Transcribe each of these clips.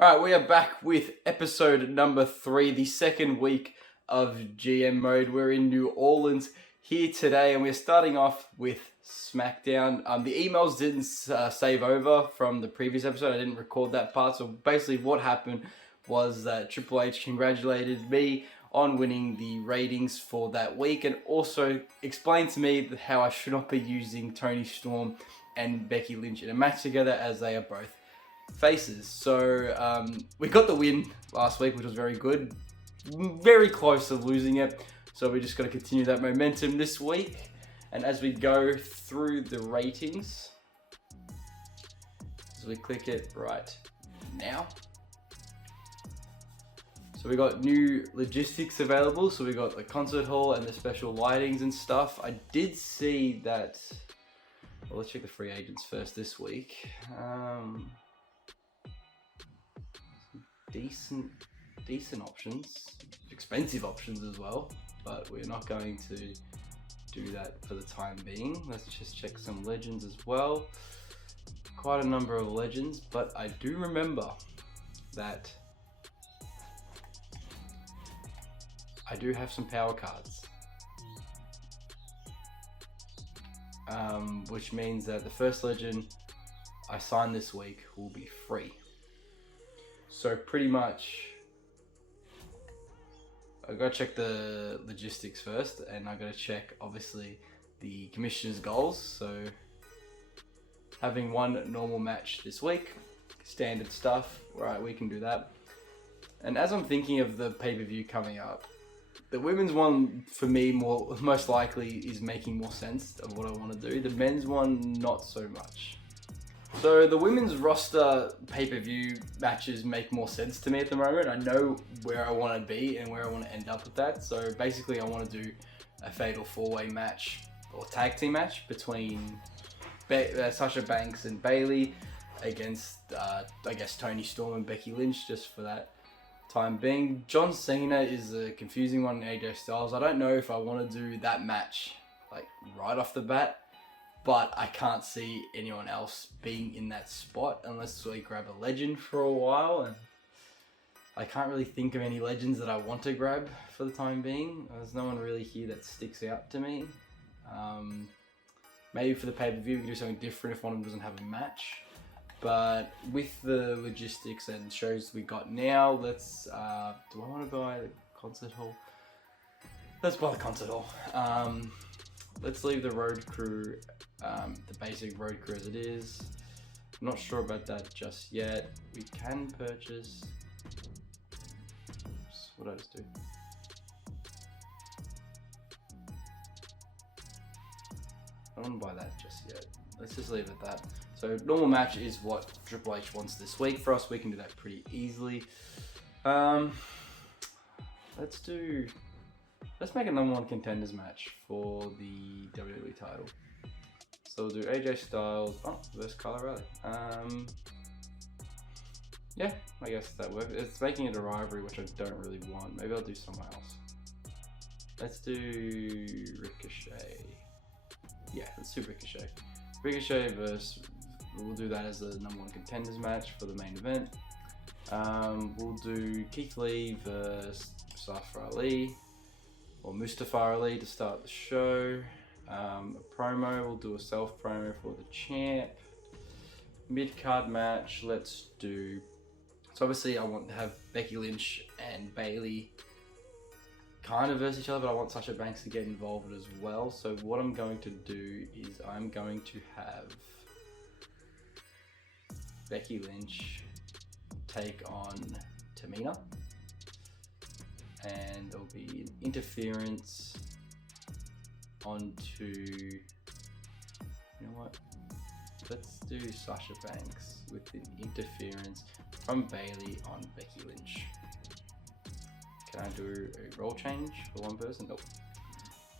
Alright, we are back with episode number 3, the second week of GM mode. We're in New Orleans here today, and we're starting off with SmackDown. The emails didn't save over from the previous episode. I didn't record that part, so basically what happened was that Triple H congratulated me on winning the ratings for that week, and also explained to me how I should not be using Toni Storm and Becky Lynch in a match together, as they are both faces. So we got the win last week, which was very good. Very close to losing it. So we just got to continue that momentum this week. And as we go through the ratings, as we click it right now. So we got new logistics available. So we got the concert hall and the special lightings and stuff. I did see that. Well, let's check the free agents first this week. Decent options, expensive options as well, but we're not going to do that for the time being. Let's just check some legends as well. Quite a number of legends, but I do remember that I do have some power cards, which means that the first legend I sign this week will be free. So pretty much, I gotta check the logistics first, and I gotta check obviously the commissioner's goals. So having one normal match this week, standard stuff, right? We can do that. And as I'm thinking of the pay-per-view coming up, the women's one for me most likely is making more sense of what I want to do. The men's one, not so much. So the women's roster pay-per-view matches make more sense to me at the moment. I know where I want to be and where I want to end up with that. So basically I want to do a fatal 4-way match or tag team match between Sasha Banks and Bayley against, I guess, Toni Storm and Becky Lynch, just for that time being. John Cena is a confusing one, and AJ Styles. I don't know if I want to do that match like right off the bat. But I can't see anyone else being in that spot unless we grab a legend for a while. And I can't really think of any legends that I want to grab for the time being. There's no one really here that sticks out to me. Maybe for the pay-per-view we can do something different if one of them doesn't have a match. But with the logistics and shows we got now, let's... do I want to buy the concert hall? Let's buy the concert hall. Let's leave the road crew, the basic road crew as it is. I'm not sure about that just yet. We can purchase... Oops, what did I just do? I don't want to buy that just yet. Let's just leave it at that. So normal match is what Triple H wants this week for us. We can do that pretty easily. Let's make a number 1 contenders match for the WWE title. So we'll do AJ Styles versus Kyle O'Reilly. Yeah, I guess that works. It's making it a rivalry, which I don't really want. Maybe I'll do someone else. Let's do Ricochet. Yeah, let's do Ricochet. Ricochet versus... We'll do that as the number 1 contenders match for the main event. We'll do Keith Lee versus Mustafa Ali. Or Mustafa Ali to start the show. A promo, we'll do a self promo for the champ. Mid-card match, let's do... So obviously I want to have Becky Lynch and Bayley kind of versus each other, but I want Sasha Banks to get involved as well. So what I'm going to do is I'm going to have Becky Lynch take on Tamina. And there'll be an interference onto, you know what, let's do Sasha Banks with an interference from Bayley on Becky Lynch. Can I do a role change for one person? Nope.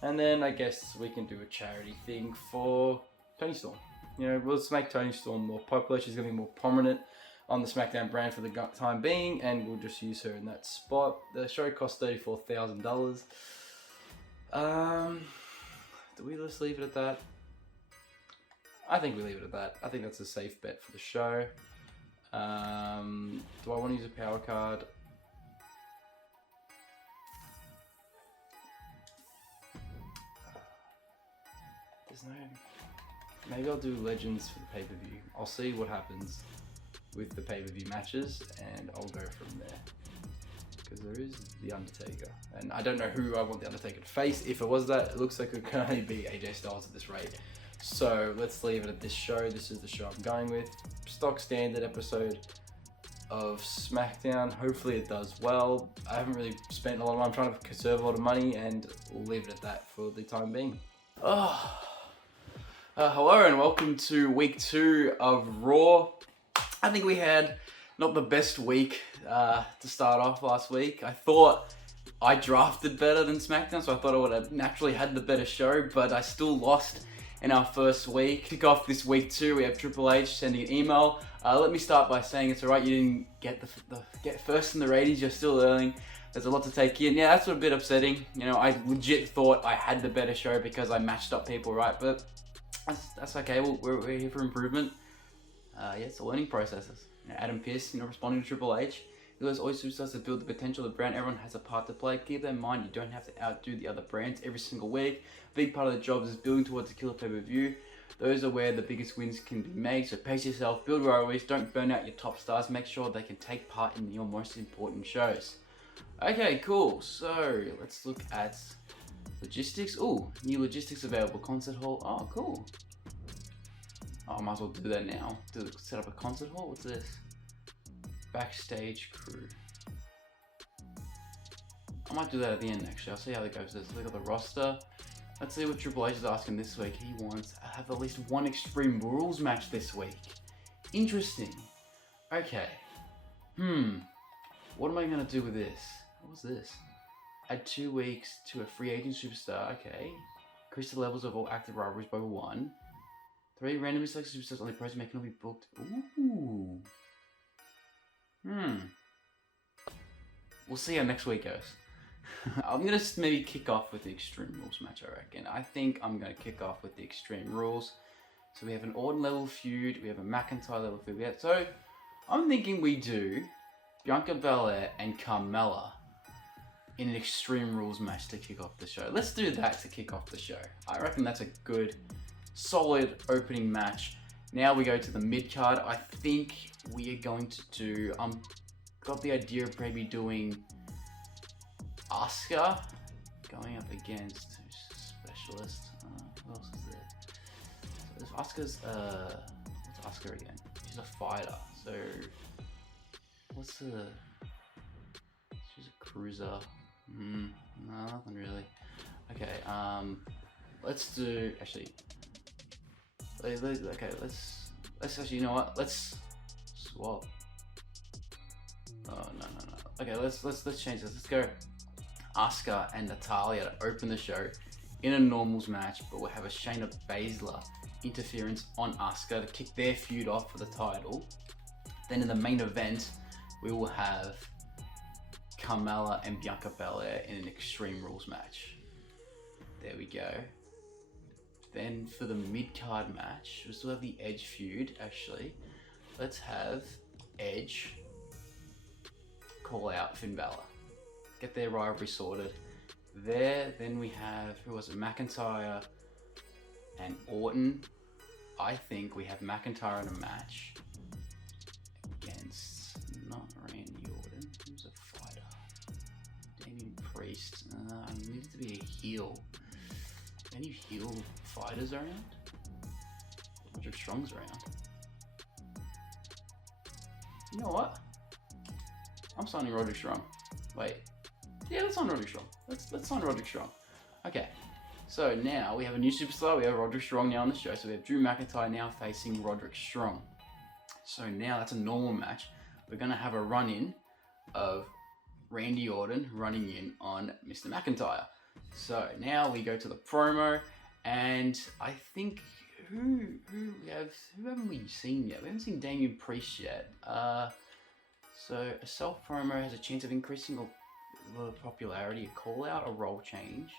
And then I guess we can do a charity thing for Toni Storm. You know, let's make Toni Storm more popular. She's going to be more prominent on the SmackDown brand for the time being, and we'll just use her in that spot. The show cost $34,000. Do we just leave it at that? I think we leave it at that. I think that's a safe bet for the show. Do I want to use a power card? There's no... Maybe I'll do Legends for the pay-per-view. I'll see what happens with the pay-per-view matches, and I'll go from there. Because there is The Undertaker. And I don't know who I want The Undertaker to face. If it was that, it looks like it could only be AJ Styles at this rate. So let's leave it at this show. This is the show I'm going with. Stock standard episode of SmackDown. Hopefully it does well. I haven't really spent a lot of time, I'm trying to conserve a lot of money, and we'll leave it at that for the time being. Hello and welcome to week 2 of Raw. I think we had not the best week to start off last week. I thought I drafted better than SmackDown, so I thought I would have naturally had the better show, but I still lost in our first week. Kick off this week 2, we have Triple H sending an email. Let me start by saying it's alright, you didn't get first in the ratings, you're still earning. There's a lot to take in. Yeah, that's a bit upsetting. You know, I legit thought I had the better show because I matched up people right, but that's okay. We're here for improvement. Yeah, it's a learning processes. You know, Adam Pearce, responding to Triple H. He goes, always superstars to build the potential of the brand. Everyone has a part to play. Keep that in mind. You don't have to outdo the other brands every single week. A big part of the job is building towards a killer pay-per-view. Those are where the biggest wins can be made. So pace yourself, build rivalries, don't burn out your top stars. Make sure they can take part in your most important shows. Okay, cool. So let's look at logistics. Ooh, new logistics available. Concert hall. Oh, cool. Oh, I might as well do that now. Set up a concert hall. What's this? Backstage crew. I might do that at the end actually. I'll see how that goes. Let's look at the roster. Let's see what Triple H is asking this week. He wants to have at least one Extreme Rules match this week. Interesting. Okay. What am I gonna do with this? What was this? Add 2 weeks to a free agent superstar. Okay. Increase the levels of all active rivalries by 1. 3 randomly selected superstars only pros may cannot be booked. Ooh. We'll see how next week goes. I'm gonna maybe kick off with the Extreme Rules match, I reckon. I think I'm gonna kick off with the Extreme Rules. So we have an Orton level feud, we have a McIntyre level feud. So I'm thinking we do Bianca Belair and Carmella in an Extreme Rules match to kick off the show. Let's do that to kick off the show. I reckon that's a good, solid opening match. Now we go to the mid card. I think we are going to do, got the idea of maybe doing Asuka going up against Specialist. What else is there? So Asuka's, what's Asuka again? She's a fighter. So what's the? She's a cruiser. No, nothing really. Okay. Let's do actually. Okay, let's actually. You know what? Let's swap. Oh no. Okay, let's change this. Let's go Asuka and Natalya to open the show in a normals match, but we'll have a Shayna Baszler interference on Asuka to kick their feud off for the title. Then in the main event, we will have Carmella and Bianca Belair in an Extreme Rules match. There we go. Then for the mid-card match, we'll still have the Edge feud, actually. Let's have Edge call out Finn Balor. Get their rivalry sorted. There, then we have, who was it? McIntyre and Orton. I think we have McIntyre in a match against, not Randy Orton, who's a fighter. Damian Priest. Needs to be a heel. Any heel fighters around? Roderick Strong's around. You know what? I'm signing Roderick Strong. Wait. Yeah, let's sign Roderick Strong. Let's sign Roderick Strong. Okay. So now we have a new superstar. We have Roderick Strong now on the show. So we have Drew McIntyre now facing Roderick Strong. So now that's a normal match. We're going to have a run-in of Randy Orton running in on Mr. McIntyre. So now we go to the promo, and I think who haven't we seen yet? We haven't seen Damian Priest yet. So a self promo has a chance of increasing the popularity, a call out, a role change.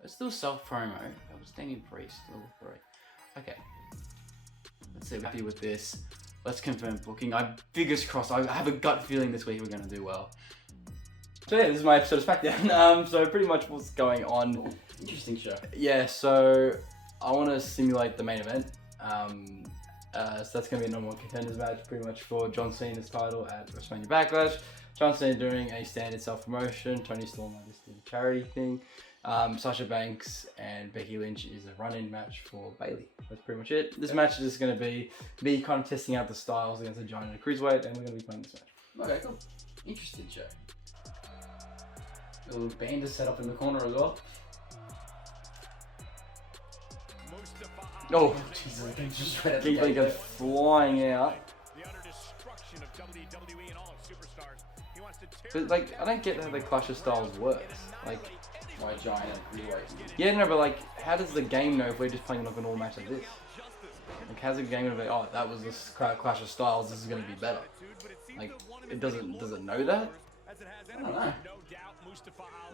Let's do a self promo. That was Damian Priest, level 3. Okay. Let's see, we're happy with this. Let's confirm booking. Fingers crossed. I have a gut feeling this week we're going to do well. So yeah, this is my episode of SmackDown. So pretty much what's going on. Ooh, interesting show. Yeah, so I want to simulate the main event. So that's going to be a normal contenders match, pretty much for John Cena's title at WrestleMania Backlash. John Cena doing a standard self-promotion. Tony Storm just did a charity thing. Sasha Banks and Becky Lynch is a run-in match for Bayley. That's pretty much it. This match is just going to be me kind of testing out the styles against a giant and a cruiserweight, and we're going to be playing this match. Okay, cool. Interesting show. A little band is set up in the corner as well. Oh, Jesus, I think just right at Keith Lee goes flying out. But like, I don't get how the Clash of Styles works. Like, Why giant and cruiserweight? yeah, no, but like, how does the game know if we're just playing like a normal match like this? Like, how's the game gonna be? Oh, that was this Clash of Styles. This is gonna be better. Like, it doesn't. Does it know that? I don't know.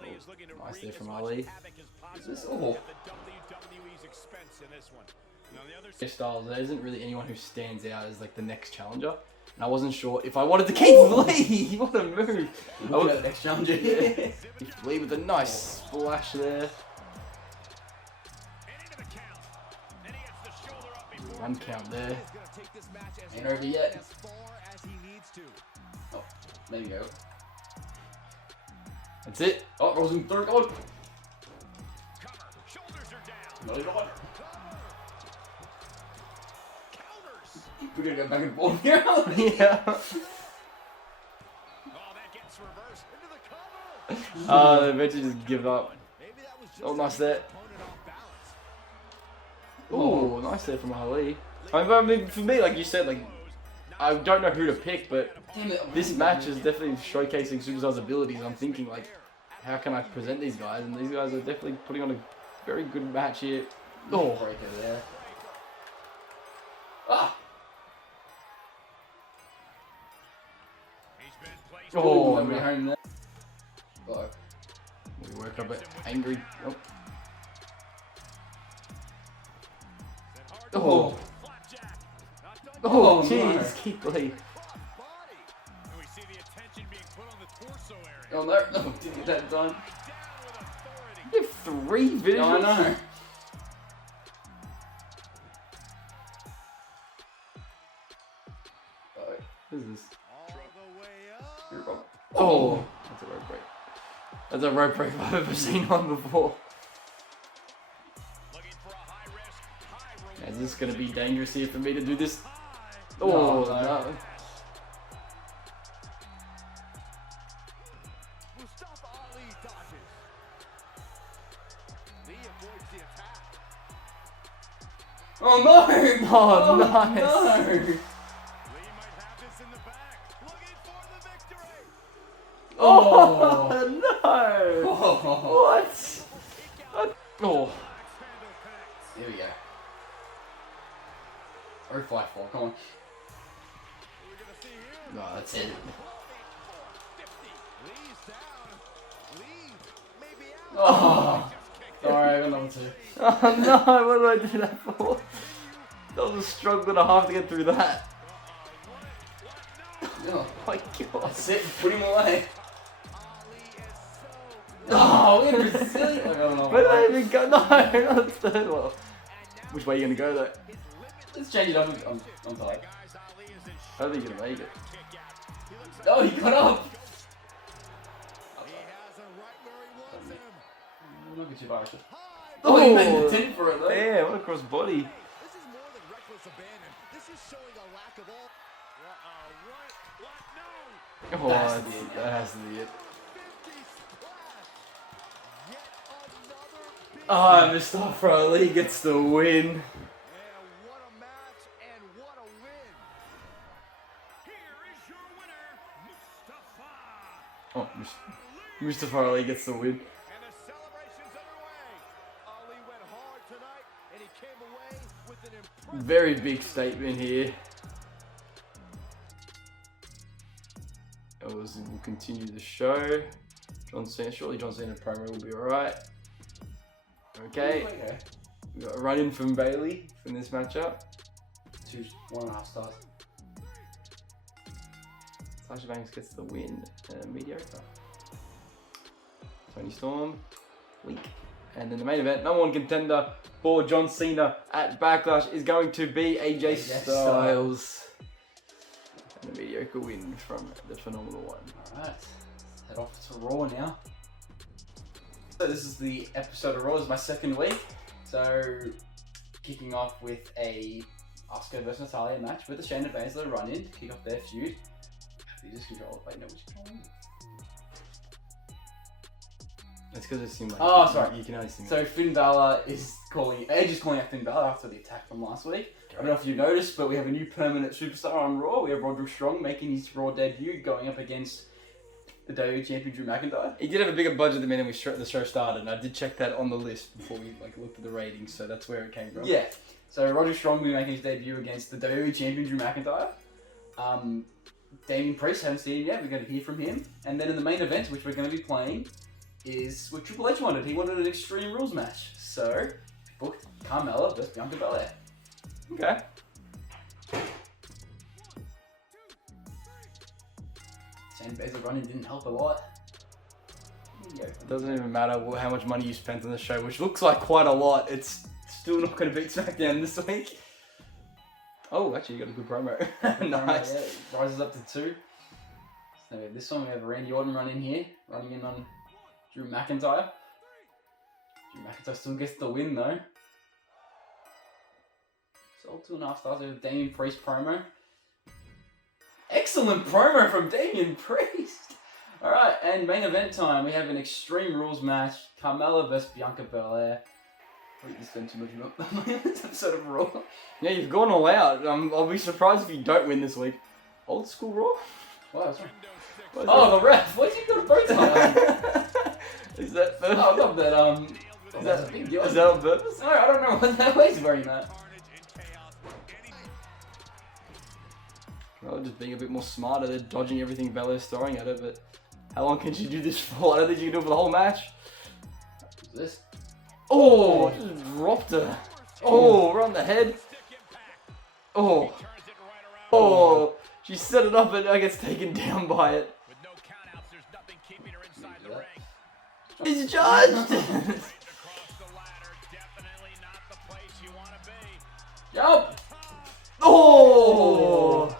Oh, nice there from Ali. Is this all? Styles, there isn't really anyone who stands out as like the next challenger, and I wasn't sure if I wanted to keep Lee. What a move! Oh, the next challenger. Lee with a nice splash there. One count there. Ain't over yet. Oh, there you go. That's it. Oh, rolls him through. Oh. No, you don't want. We're gonna go back and forth here. Yeah. They eventually just give up. Oh, nice there. Oh, nice there from Ali. I mean, for me, like you said, like I don't know who to pick, but this match is definitely showcasing Superstar's abilities. I'm thinking, like, how can I present these guys? And these guys are definitely putting on a very good match here. Oh, Breaker there. Ah! Oh, I'm man. behind there. Uh-oh. We woke up a bit angry. Oh. Oh. Oh, jeez, no. Keith Lee. Oh no, no, didn't get that done. You have 3 videos. No, I know. What is this? Oh. Oh, that's a rope break. That's a rope break if I've ever seen one before. Yeah, is this going to be dangerous here for me to do this? Oh, No, no. no. Oh no! Oh, nice. No. Oh, no. Oh. What? Oh. Here we go. 054, come on. No, that's it. Oh. Sorry, I got number 2. Oh no, what did I do that for? That was a struggle and a half to get through that. Oh. Oh my god. That's it, put him away. Oh, we're silly. I don't know. Where did I even go? No, not the third one. Which way are you gonna go though? Let's change it up. I'm tired. I don't think you're gonna make it. Oh, he got up. Look at you, Barca. Oh, he made the 10 for it though. Yeah, what a cross body. This is more than reckless abandon. This is showing a lack of all. Oh, That's the end. that has to be it. 50 splash. Yet another big Ah, Mustafa Ali gets the win. And what a match and what a win. Here is your winner, Mustafa. Oh, Mustafa Ali gets the win. And the celebration's underway. Ali went hard tonight and he came away with an impressive. Very big statement here. We'll continue the show. John Cena, surely John Cena promo will be alright. Okay, we got a run in from Bayley from this matchup. 1.5 stars. Sasha Banks gets the win. Mediocre. Tony Storm, weak. And then the main event, number one contender for John Cena at Backlash is going to be AJ Styles. And a mediocre win from the Phenomenal One. Alright, let's head off to Raw now. So this is the episode of Raw. This is my second week. So kicking off with a Asuka versus Natalya match with the Shayna Baszler run in to kick off their feud. You just control it. Wait, no, which control it? It's because it seemed like you can only see. So Finn Balor is calling out Finn Balor after the attack from last week. I don't know if you noticed, but we have a new permanent superstar on Raw. We have Roderick Strong making his Raw debut, going up against the WWE champion Drew McIntyre. He did have a bigger budget the minute the show started, and I did check that on the list before we looked at the ratings, so that's where it came from. Yeah. So Roderick Strong will be making his debut against the WWE champion Drew McIntyre. Damien Priest, haven't seen him yet. We're going to hear from him, and then in the main event, which we're going to be playing, is what Triple H wanted. He wanted an Extreme Rules match. So, booked Carmella versus Bianca Belair. Okay. Shayna Baszler running didn't help a lot. It doesn't even matter how much money you spent on the show, which looks like quite a lot. It's still not going to beat SmackDown this week. Oh, actually, you got a good promo. Nice. Yeah, rises up to 2. So this one we have Randy Orton running in on Drew McIntyre. Drew McIntyre still gets the win though. So 2.5 stars with Damien Priest promo. Excellent promo from Damien Priest. Alright, and main event time. We have an Extreme Rules match. Carmella versus Bianca Belair. You spend too much on this episode of Raw. Yeah, you've gone all out. I'll be surprised if you don't win this week. Old school Raw? Wow, that's right. Oh, the ref! Why'd you got a bow tie? Is that? Oh, I love that. That's a big deal. Is that on purpose? No, I don't know what that way he's wearing that. Well, just being a bit more smarter. They're dodging everything Belair's throwing at it, but how long can she do this for? I don't think you can do it for the whole match. What's this? Oh, just dropped her. Oh, right on the head. Oh. Oh. She set it up and I gets taken down by it. He's judged! Jump! Oh!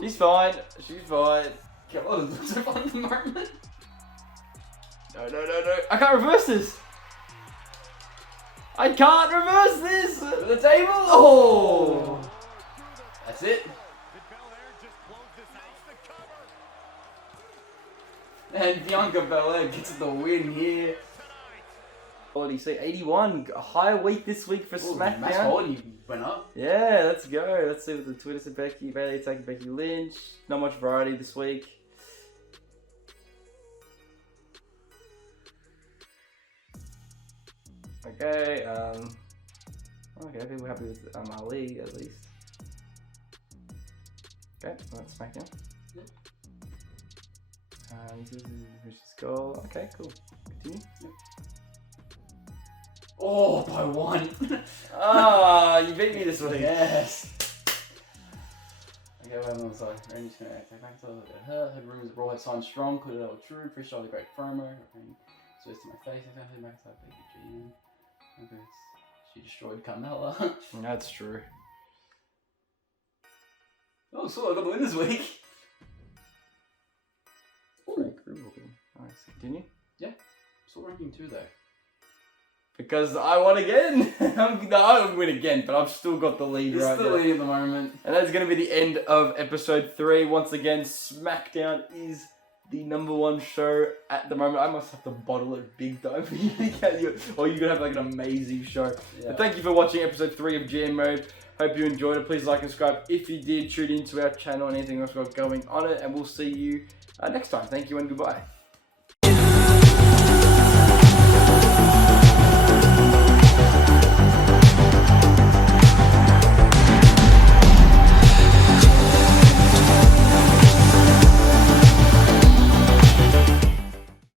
She's fine. She's fine. Come on, it's so fun at the moment. No. I can't reverse this. I can't reverse this. The table. Oh. That's it. And Bianca Belair gets the win here. Quality, see 81. A higher week this week for SmackDown. Match quality went up. Yeah, let's go. Let's see what the Twitter said. Bailey attacking Becky Lynch. Not much variety this week. Okay, okay, people happy with Ali at least. Okay, well, that's SmackDown. Yep. This is goal. Okay, cool. Continue. Yep. Oh, by 1. You beat me this week. Yes. Okay, well, I'm sorry. Randy's gonna attack back to her. Had rumors Raw had signed Strong. Could it all true? Appreciate the great promo. So it's to my face. I can't back to BG. Okay, she destroyed Carmella. That's true. Oh, so I got the win this week. Frank Ruben. Nice. Continue? Yeah. Still ranking 2 though. Because I won again. I don't win again, but I've still got the lead right now. Still lead at the moment. And that's going to be the end of episode 3. Once again, SmackDown is the #1 show at the moment. I must have to bottle it big time for you to get you, or you're gonna have like an amazing show. Yeah. But thank you for watching episode 3 of GM Mode. Hope you enjoyed it. Please like and subscribe if you did. Tune into our channel and anything else we've got going on it, and we'll see you next time. Thank you and goodbye.